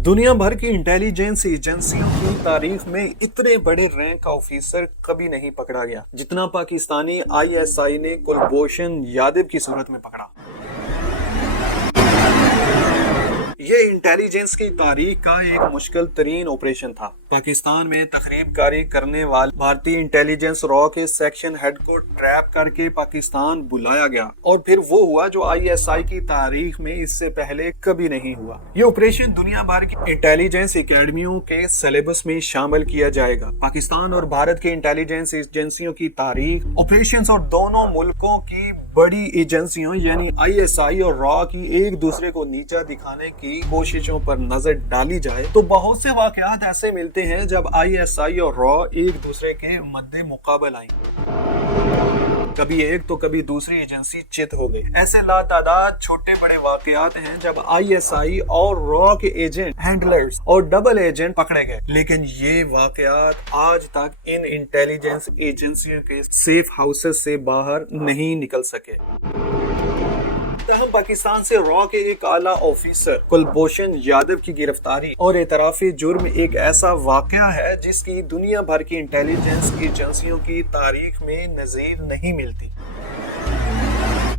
दुनिया भर की इंटेलिजेंस एजेंसियों की तारीख में इतने बड़े रैंक का ऑफिसर कभी नहीं पकड़ा गया जितना पाकिस्तानी आईएसआई ने कुलभूषण यादव की सूरत में पकड़ा। ये इंटेलिजेंस की तारीख का एक मुश्किल तरीन ऑपरेशन था। पाकिस्तान में तखरीबकारी करने वाले भारतीय इंटेलिजेंस रॉ के सेक्शन हेड को ट्रैप करके पाकिस्तान बुलाया गया और फिर वो हुआ जो आईएसआई की तारीख में इससे पहले कभी नहीं हुआ। ये ऑपरेशन दुनिया भर की इंटेलिजेंस एकेडमियों के सिलेबस में शामिल किया जाएगा। पाकिस्तान और भारत के इंटेलिजेंस एजेंसियों की तारीख, ऑपरेशंस और दोनों मुल्कों की बड़ी एजेंसियों यानी आईएसआई और रॉ की एक दूसरे को नीचा दिखाने की कोशिशों पर नजर डाली जाए तो बहुत से वाकयात ऐसे मिलते हैं जब आईएसआई और रॉ एक दूसरे के मद्दे मुकाबल आई। कभी एक तो कभी दूसरी एजेंसी चित हो गई। ऐसे लातादाद छोटे बड़े वाकयात हैं जब आईएसआई और रॉ के एजेंट, हैंडलर्स और डबल एजेंट पकड़े गए, लेकिन ये वाकयात आज तक इन इंटेलिजेंस एजेंसियों के सेफ हाउसेस से बाहर नहीं निकल सके। पाकिस्तान से रॉ के एक आला ऑफिसर कुलभूषण यादव की गिरफ्तारी और एतराफी जुर्म एक ऐसा वाकया है जिसकी दुनिया भर की इंटेलिजेंस एजेंसियों की तारीख में नजीर नहीं मिलती,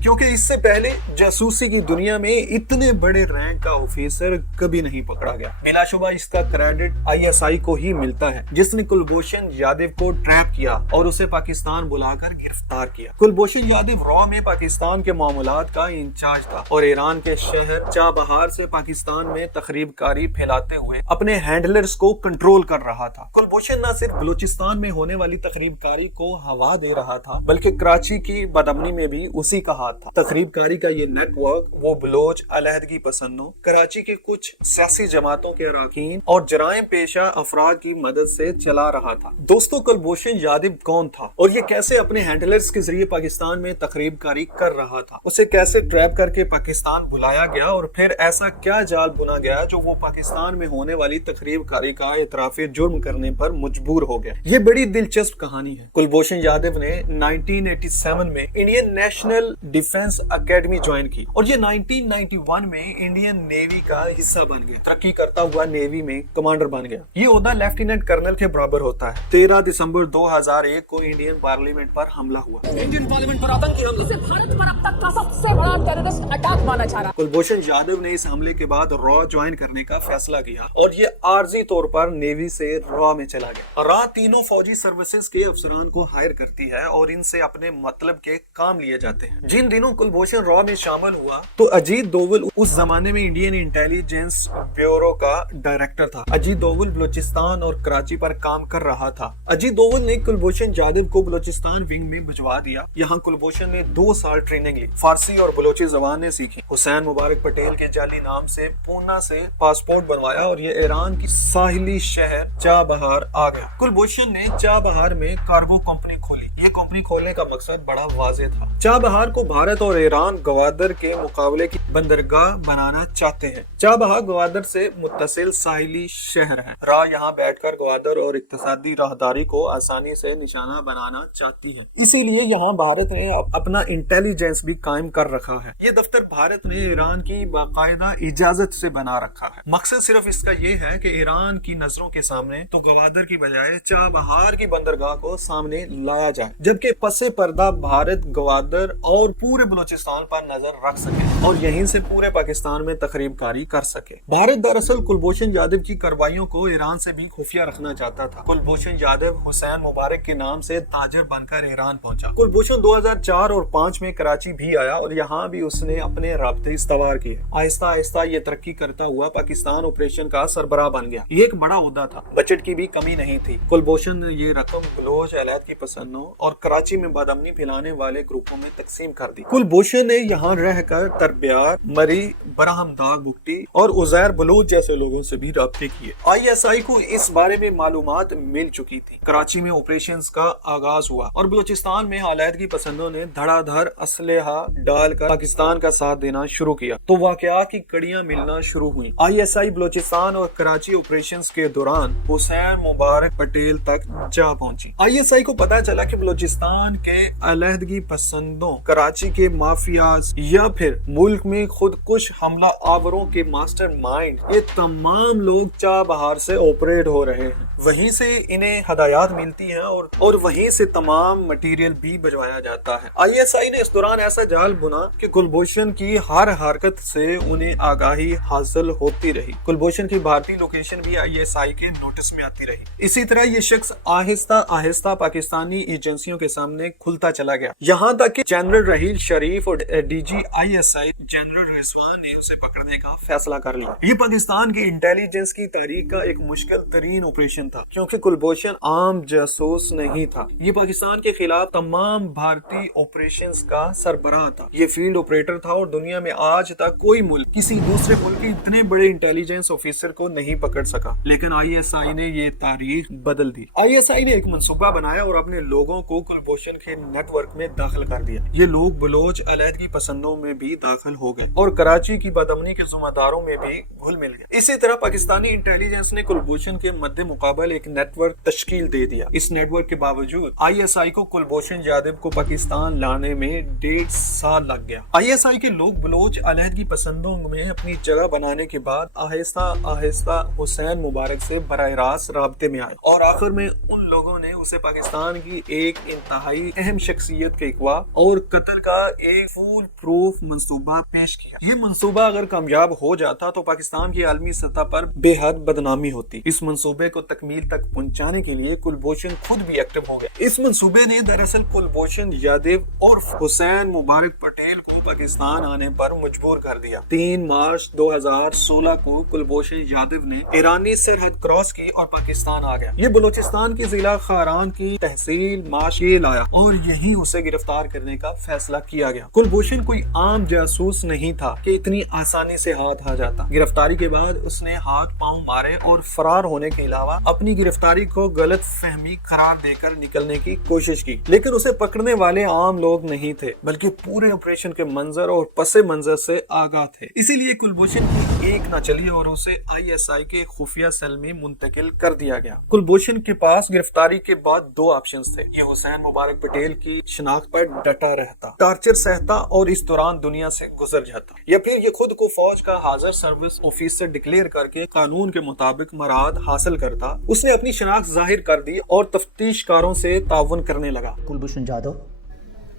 क्योंकि इससे पहले जासूसी की दुनिया में इतने बड़े रैंक का ऑफिसर कभी नहीं पकड़ा गया। बिलाशुबा इसका क्रेडिट आईएसआई को ही मिलता है जिसने कुलभूषण यादव को ट्रैप किया और उसे पाकिस्तान बुलाकर गिरफ्तार किया। कुलभूषण यादव रॉ में पाकिस्तान के मामलात का इंचार्ज था और ईरान के शहर चाबहार से पाकिस्तान में तखरीबकारी फैलाते हुए अपने हैंडलर्स को कंट्रोल कर रहा था। कुलभूषण न सिर्फ बलूचिस्तान में होने वाली तखरीबकारी को हवा दे रहा था बल्कि कराची की बदअमनी में भी उसी का था। तकरीबकारी का ये नेटवर्क वो बलोच अलहदगी पसंदों, कराची के कुछ सियासी जमातों के अरकान और जराइम पेशा अफराद की मदद से चला रहा था। दोस्तों, कुलभूषण यादव कौन था और ये कैसे अपने हैंडलर्स के जरिए पाकिस्तान में तकरीबकारी कर रहा था? उसे कैसे ट्रैप करके पाकिस्तान बुलाया गया और फिर ऐसा क्या जाल बुना गया जो वो पाकिस्तान में होने वाली तकरीबकारी का एतराफी जुर्म करने पर मजबूर हो गया? ये बड़ी दिलचस्प कहानी है। कुलभूषण यादव ने 1987 में Indian national defence academy join की और ये 1991 में इंडियन नेवी का हिस्सा बन गया। तरक्की करता हुआ नेवी में कमांडर बन गया। ये ओहदा लेफ्टिनेंट कर्नल के बराबर होता है। 13 दिसंबर 2001 को इंडियन पार्लियामेंट पर हमला हुआ। इंडियन पार्लियामेंट पर आतंकी हमला से भारत पर अब तक का सबसे बड़ा टेररिस्ट अटैक माना जा रहा। कुलभूषण यादव ने इस हमले के बाद रॉ ज्वाइन करने का फैसला किया और ये आर्जी तौर पर नेवी से रॉ में चला गया। रॉ तीनों फौजी सर्विसेज के अफसरान को हायर करती है और इनसे अपने मतलब के काम लिए जाते हैं। जिन दिनों कुलभूषण रॉ में शामिल हुआ तो अजीत डोवल उस जमाने में इंडियन इंटेलिजेंस ब्यूरो का डायरेक्टर था। अजीत डोवल बलूचिस्तान और कराची पर काम कर रहा था। अजीत डोवल ने कुलभूषण यादव को बलूचिस्तान विंग में भिजवा दिया। यहाँ कुलभूषण ने 2 साल ट्रेनिंग ली, फारसी और बलोची जबानें सीखी। हुसैन मुबारक पटेल के जाली नाम से पूना से पासपोर्ट बनवाया और ये ईरान की साहिली शहर चाबहार आ गया। कुलभूषण ने चाबहार में कार्गो कंपनी खोली। ये कंपनी खोलने का मकसद बड़ा वाज़ेह था। चाबहार को भारत और ईरान गवादर के मुकाबले की बंदरगाह बनाना चाहते हैं। चाबहार गवादर से मुत्तसिल साहिली शहर है। रॉ यहाँ बैठकर गवादर और इक्तिसादी राहदारी को आसानी से निशाना बनाना चाहती है, इसीलिए यहाँ भारत ने अपना इंटेलिजेंस भी कायम कर रखा है। ये दफ्तर भारत ने ईरान की बाकायदा इजाजत से बना रखा है। मकसद सिर्फ इसका ये है कि ईरान की नजरों के सामने तो गवादर की बजाय चाबहार की बंदरगाह को सामने लाया जाए, जबकि पसे पर्दा भारत गवादर और पूरे बलूचिस्तान पर नजर रख सके और यहीं से पूरे पाकिस्तान में तकरीबकारी कर सके। भारत दरअसल कुलभूषण यादव की कार्रवाइयों को ईरान से भी खुफिया रखना चाहता था। कुलभूषण यादव हुसैन मुबारक के नाम से ताजर बनकर ईरान पहुंचा। कुलभूषण 2004 और 5 में कराची भी आया और यहाँ भी उसने अपने राब्ते इस्तवार किए। आहिस्ता आहिस्ता ये तरक्की करता हुआ पाकिस्तान ऑपरेशन का सरबराह बन गया। ये एक बड़ा ओहदा था, बजट की भी कमी नहीं थी। कुलभूषण ने ये रकम बलोच अलहद की पसंदों और कराची में बदअमनी फैलाने वाले ग्रुपों में तकसीम कर दी। कुलभूषण ने यहाँ रहकर तरबियार, मरी, बरहमदाग बुगटी और उजैर बलूच जैसे लोगों से भी राब्ते किए। आईएसआई को इस बारे में मालूमात मिल चुकी थी। कराची में ऑपरेशंस का आगाज हुआ और बलूचिस्तान में अलहदगी पसंदों ने धड़ाधड़ असलहा डालकर पाकिस्तान का साथ देना शुरू किया तो वाकयात की कड़ियां मिलना शुरू हुई। आईएसआई बलूचिस्तान और कराची ऑपरेशंस के दौरान हुसैन मुबारक पटेल तक जा पहुंची। आईएसआई को पता चला कि बलूचिस्तान के अलहदगी पसंदों कराची کے مافیاز یا پھر ملک میں خودکش حملہ آوروں کے ماسٹر مائنڈ، یہ تمام لوگ چاہ بہار سے آپریٹ ہو رہے ہیں. وہیں سے انہیں ہدایات ملتی ہیں اور وہیں سے تمام مٹیریل بھی بھجوایا جاتا ہے. آئی ایس آئی نے اس دوران ایسا جال بنا کہ کلبھوشن کی ہر حرکت سے انہیں آگاہی حاصل ہوتی رہی. کلبھوشن کی بھارتی لوکیشن بھی آئی ایس آئی کے نوٹس میں آتی رہی. اسی طرح یہ شخص آہستہ آہستہ پاکستانی ایجنسیوں کے سامنے کھلتا چلا گیا، یہاں تک کہ جنرل رحیل شریف اور D G I S I general Rizwan نے اسے پکڑنے کا فیصلہ کر لیا. یہ پاکستان کی انٹیلیجنس کی تاریخ کا ایک مشکل ترین آپریشن تھا، کیونکہ کلبھوشن عام جاسوس نہیں تھا. یہ پاکستان کے خلاف تمام بھارتی آپریشنز کا سربراہ تھا. یہ فیلڈ آپریٹر تھا اور دنیا میں آج تک کوئی ملک کسی دوسرے ملک کے اتنے بڑے انٹیلیجنس آفیسر کو نہیں پکڑ سکا. لیکن آئی ایس آئی نے یہ تاریخ بدل دی. آئی ایس آئی نے ایک منصوبہ بنایا اور اپنے لوگوں کو کلبھوشن کے نیٹ ورک میں داخل کر دیا. یہ لوگ بلوچ علیحدگی پسندوں میں بھی داخل ہو گئے اور کراچی کی بدامنی کے ذمہ داروں میں بھی گھل مل گئے. اسی طرح پاکستانی انٹیلیجنس نے کلبھوشن کے مد مقابل ایک نیٹ ورک تشکیل دے دیا. اس نیٹ ورک کے باوجود آئی ایس آئی کو کلبھوشن یادو کو پاکستان لانے میں 1.5 سال لگ گیا. آئی ایس آئی کے لوگ بلوچ علیحدگی پسندوں میں اپنی جگہ بنانے کے بعد آہستہ آہستہ حسین مبارک سے براہ راست رابطے میں آئے اور آخر میں ان لوگوں نے اسے پاکستان کی ایک انتہائی اہم شخصیت کے اغوا اور قتل کا ایک فول پروف منصوبہ پیش کیا. یہ منصوبہ اگر کامیاب ہو جاتا تو پاکستان کی عالمی سطح پر بے حد بدنامی ہوتی. اس منصوبے کو تکمیل تک پہنچانے کے لیے کلبھوشن خود بھی ایکٹیو ہو گئے. اس منصوبے نے دراصل کلبھوشن یادو اور حسین مبارک پٹیل کو پاکستان آنے پر مجبور کر دیا. 3 مارچ 2016 کو کلبھوشن یادو نے ایرانی سرحد کراس کی اور پاکستان آ گیا. یہ بلوچستان کے ضلع خاران کی تحصیل ماشیل آیا اور یہیں اسے گرفتار کرنے کا فیصلہ کیا گیا. کلبھوشن کوئی عام جاسوس نہیں تھا کہ اتنی آسانی سے ہاتھ آ جاتا. گرفتاری کے بعد اس نے ہاتھ پاؤں مارے اور فرار ہونے کے علاوہ اپنی گرفتاری کو غلط فہمی قرار دے کر نکلنے کی کوشش کی. لیکن اسے پکڑنے والے عام لوگ نہیں تھے بلکہ پورے آپریشن کے منظر اور پس منظر سے آگاہ تھے. اسی لیے کلبھوشن کی ایک نہ چلی اور اسے آئی ایس آئی کے خفیہ سیل میں منتقل کر دیا گیا. کلبھوشن کے پاس گرفتاری کے بعد 2 آپشنز تھے. یہ حسین مبارک پٹیل کی شناخت پر ڈٹا رہتا، ٹارچر سہتا اور اس دوران دنیا سے گزر جاتا، یا پھر یہ خود کو فوج کا حاضر سروس آفیسر ڈکلیئر کر کے قانون کے مطابق مراد حاصل کرتا. اس نے اپنی شناخت ظاہر کر دی اور تفتیش کاروں سے تعاون کرنے لگا. کلبھوشن یادو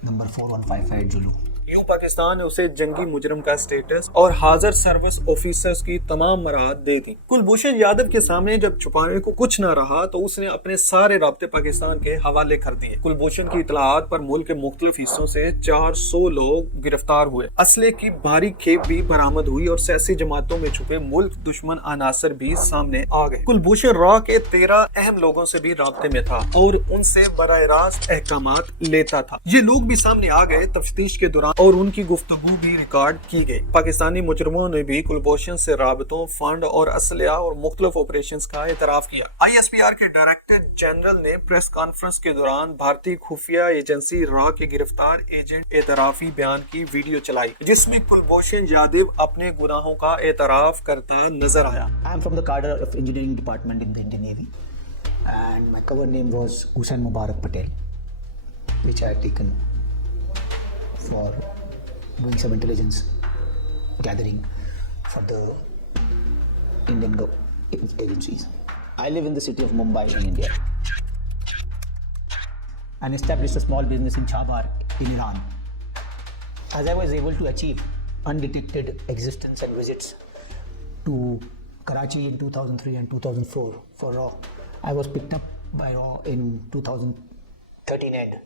نمبر 4158 جلو. یوں پاکستان نے اسے جنگی مجرم کا سٹیٹس اور حاضر سروس آفیسرز کی تمام مراد دے دی. کلبھوشن یادو کے سامنے جب چھپانے کو کچھ نہ رہا تو اس نے اپنے سارے رابطے پاکستان کے حوالے کر دیے. کلبھوشن کی اطلاعات پر ملک کے مختلف حصوں سے 400 لوگ گرفتار ہوئے. اسلحے کی بھاری کھیپ بھی برآمد ہوئی اور سیاسی جماعتوں میں چھپے ملک دشمن عناصر بھی سامنے آ گئے. کلبھوشن را کے 13 اہم لوگوں سے بھی رابطے میں تھا اور ان سے براہ راست احکامات لیتا تھا. یہ لوگ بھی سامنے آ گئے. تفتیش کے دوران اور ان کی گفتگو بھی ریکارڈ کی گئی. پاکستانی مجرموں نے بھی کلبھوشن سے رابطوں، فنڈ اور اسلحہ اور مختلف آپریشنز کا اعتراف کیا. آئی ایس پی آر کے ڈائریکٹر جنرل نے پریس کانفرنس کے دوران بھارتی خفیہ ایجنسی را کے گرفتار ایجنٹ اعترافی بیان کی ویڈیو چلائی جس میں کلبھوشن یادو اپنے گناہوں کا اعتراف کرتا نظر آیا. I am from the cadre of engineering department in the Indian Navy and my cover name was Hussain Mubarak Patel, which I had taken for doing some intelligence gathering for the Indian agencies. I live in the city of Mumbai in India and established a small business in Chhabar in Iran. As I was able to achieve undetected existence and visits to Karachi in 2003 and 2004 for RAW, I was picked up by RAW in 2013 end.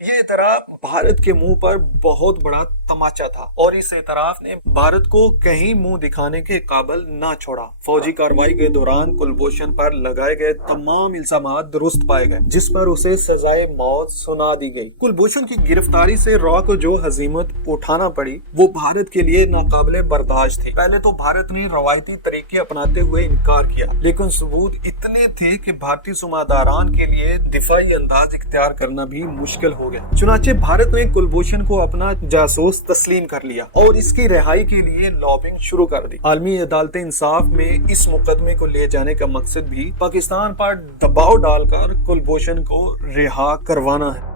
یہ اعتراف بھارت کے منہ پر بہت بڑا تماچا تھا اور اس اعتراف نے بھارت کو کہیں منہ دکھانے کے قابل نہ چھوڑا. فوجی کارروائی کے دوران کلبھوشن پر لگائے گئے تمام الزامات درست پائے گئے جس پر اسے سزائے موت سنا دی گئی. کلبھوشن کی گرفتاری سے را کو جو ہزیمت اٹھانا پڑی وہ بھارت کے لیے ناقابل برداشت تھی. پہلے تو بھارت نے روایتی طریقے اپناتے ہوئے انکار کیا لیکن ثبوت اتنے تھے کہ بھارتی سماداران کے لیے دفاعی انداز اختیار کرنا بھی مشکل ہو گیا. چنانچہ بھارت نے کلبھوشن کو اپنا جاسوس تسلیم کر لیا اور اس کی رہائی کے لیے لابنگ شروع کر دی. عالمی عدالت انصاف میں اس مقدمے کو لے جانے کا مقصد بھی پاکستان پر دباؤ ڈال کر کلبھوشن کو رہا کروانا ہے.